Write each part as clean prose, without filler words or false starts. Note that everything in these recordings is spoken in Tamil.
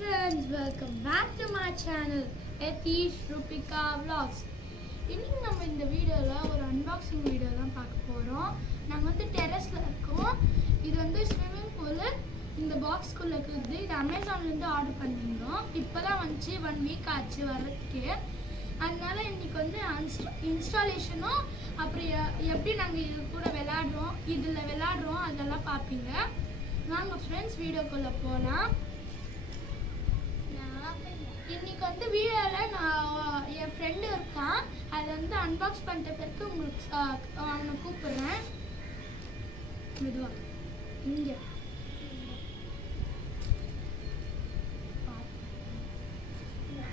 friends, welcome back to my channel Etish Rupika Vlogs. இன்னைக்கு நம்ம இந்த வீடியோல ஒரு அன்பாக்சிங் வீடியோ தான் பார்க்க போறோம். நாங்க வந்து டெரஸ்ல இருக்கோம். இது வந்து ஸ்விமிங் பூல். இந்த பாக்ஸ்க்குள்ள இருக்குது. இது அமேசான்ல இருந்து ஆர்டர் பண்ணிருந்தோம். இப்பதான் வந்துச்சு 1 வீக் ஆச்சு வரதுக்கு. அதனால இன்னைக்கு வந்து இன்ஸ்டாலேஷனும் அப்புறம் எப்படி நாங்கள் இது கூட விளையாடுறோம் அதெல்லாம் பார்ப்பீங்க. வாங்க ஃப்ரெண்ட்ஸ் வீடியோக்குள்ளே போகலாம். இன்னைக்கு வந்து வீடியோவில் நான் என் ஃப்ரெண்டு இருக்கான், அதை வந்து அன்பாக்ஸ் பண்ணிட்ட பிறகு உங்களுக்கு அவனை கூப்பிடுறேன். மெதுவா இங்கே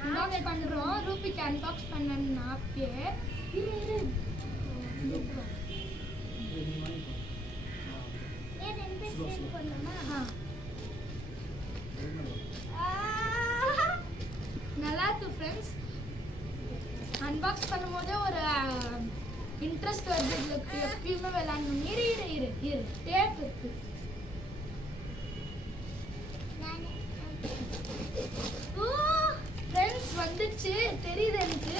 அன்பாக்ஸ் பண்ணுறோம். ரூபிக்கு அன்பாக்ஸ் பண்ணேன்னு அப்பயே நல்லா இருக்கு ஃப்ரெண்ட்ஸ். அன்பாக்ஸ் பண்ணும்போதே ஒரு இன்ட்ரெஸ்ட் வருது. இதுக்கு எப்பயுமே விளையாடணும். இரு டேப் இருக்கு. ஃப்ரெண்ட்ஸ் வந்துச்சு தெரியுது எனக்கு.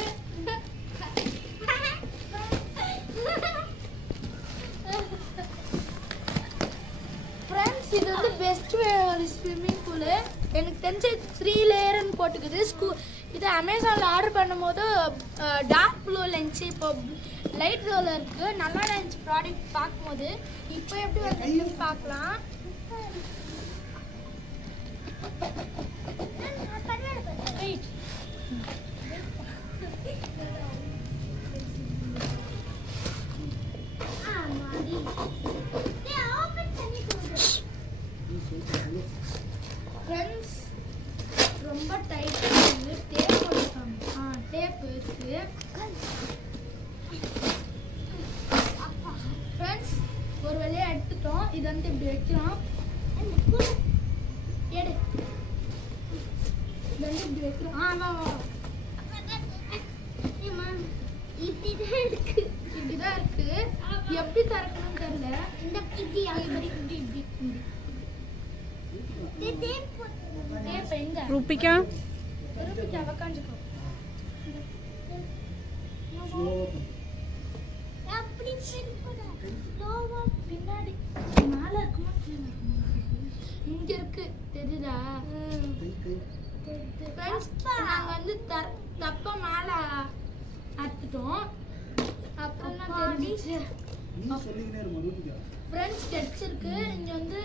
ஃப்ரெண்ட்ஸ் இது வந்து பெஸ்ட் ஒரு ஸ்விம்மிங் பூலு. எனக்கு தெரிஞ்ச 3 லேயர்னு போட்டுக்குது. இது அமேசானில் ஆர்டர் பண்ணும்போது டார்க் ப்ளூவில் இருந்துச்சு, இப்போ லைட் ப்ளூவில் இருக்குது. நல்லா இருந்துச்சு ப்ராடக்ட் பார்க்கும்போது. இப்போ எப்படி வந்து பார்க்கலாம். ஃப்ரெண்ட்ஸ் ரொம்ப டைட்டாக இருக்குது. டேப் போட்டுருக்காங்க. டேப் இருக்குது. ஃப்ரெண்ட்ஸ் ஒரு வேலையை எடுத்துட்டோம். இது வந்து இப்படி வைக்கிறோம். எடு இது வந்து இப்படி வைக்கிறோம். வா இப்படிதான் இருக்கு. எப்படி திறக்கணும்னு தெரியல. ரூபிகா உக்காந்துக்கோ. பின்னாடி மேல இருக்குமா இங்க இருக்கு தெரியுதா? நாங்க வந்து தப்பா மேல அறுத்துட்டோம். அப்புறம் தான் தெரிஞ்சிச்சு. ஃப்ரெண்ட்ஸ் கிடைச்சிருக்கு. இங்க வந்து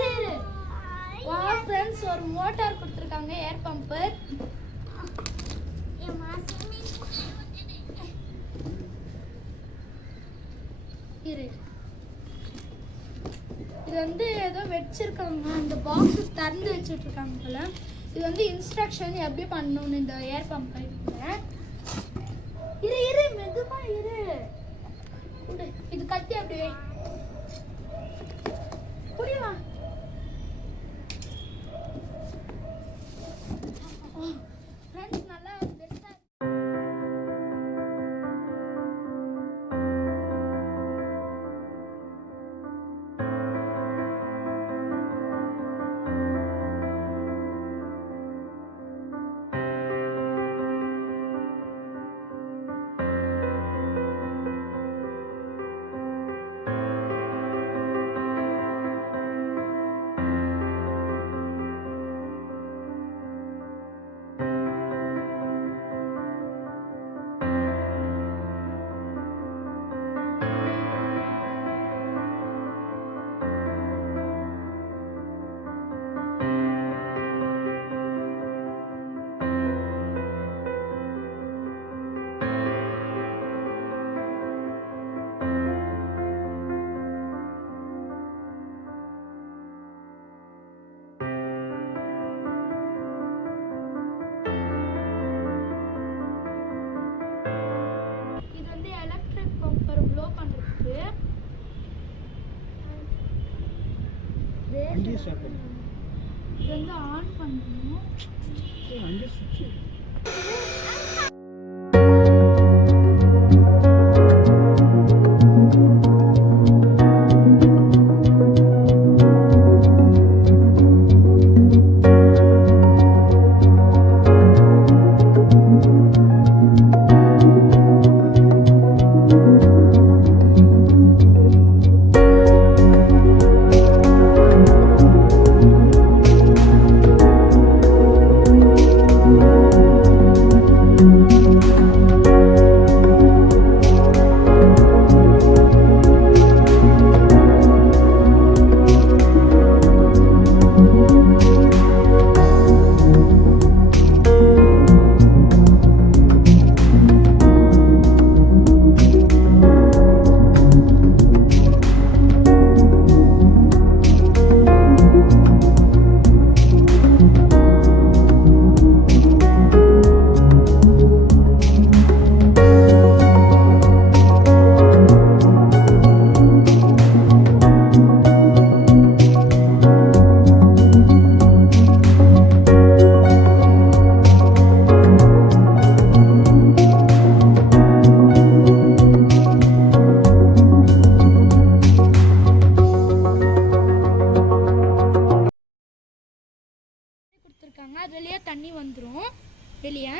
இரு ஃப்ரெண்ட்ஸ் ஒரு மோட்டார் கொடுத்துருக்காங்க, ஏர் பம்பர். இரு இது வந்து ஏதோ வச்சிருக்காங்க. அந்த பாக்ஸ் திறந்து வச்சுட்டு இருக்காங்க போல. இது வந்து இன்ஸ்ட்ரக்ஷன் எப்படி பண்ணணும்னு இந்த ஏர் பம்பர் இருக்குல்ல. இரு மெதுவா இரு. இது கத்தி அப்படியே புரியுமா? ஃப்ரெண்ட்ஸ் நல்லா இது வந்து ஆன் பண்ணணும். வச்சுருக்காங்க. அது வெளியே தண்ணி வந்துடும். வெளியே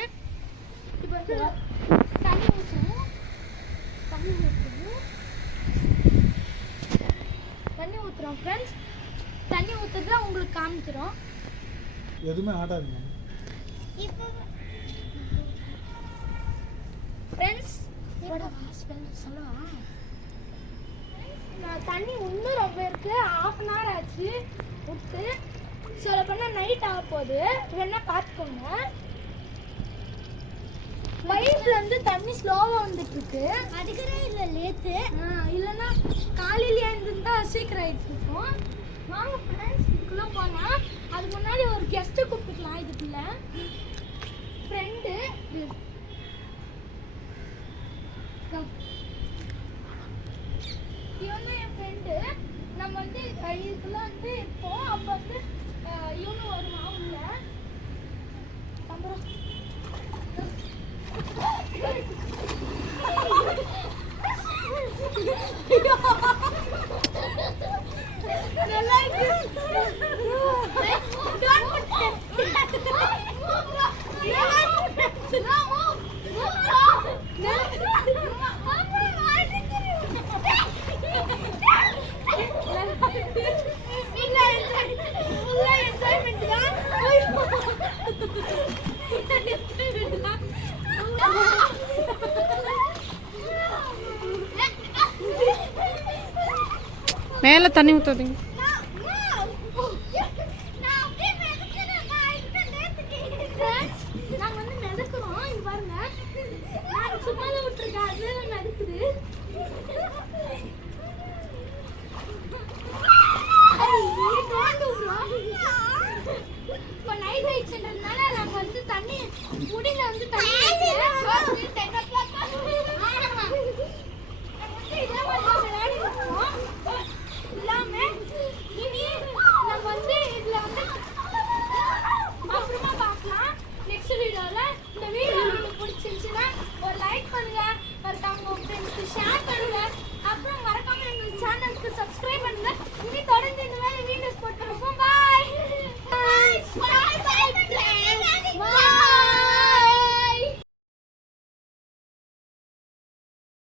இப்போ தண்ணி ஊற்றுவோம். தண்ணி ஊற்றுறோம் ஃப்ரெண்ட்ஸ். தண்ணி ஊற்றுறதுல உங்களுக்கு காமிக்கிறோம். எதுவுமே ஆடாதுங்க ஃப்ரெண்ட்ஸ். சொல்லவா? தண்ணி இன்னும் ரொம்ப இருக்குது. 1/2 hour ஆச்சு விட்டு. சொல்ல போனால் நைட் ஆக போகுது. வேணா பார்த்துக்கோங்க. பைப்லேருந்து தண்ணி ஸ்லோவாக வந்துட்டு இருக்கு. அதுக்குறே இல்லை லேத்து. இல்லைன்னா காலையிலேயே இருந்துருந்தா சீக்கிரம் ஆகிட்டு இருக்கும். வாங்க ஃப்ரெண்ட்ஸ் இதுக்குள்ளே போனால். அதுக்கு முன்னாடி ஒரு கெஸ்ட்டை கூப்பிட்டுக்கலாம். இதுக்குள்ள ஃப்ரெண்டு இவங்க என் ஃப்ரெண்டு. நம்ம வந்து இதுக்குள்ள வந்து இருப்போம். அப்போ வந்து இவனு வருவான் உள்ள. நல்லா இருக்கு. மேலே தண்ணி ஊற்றாதீங்க.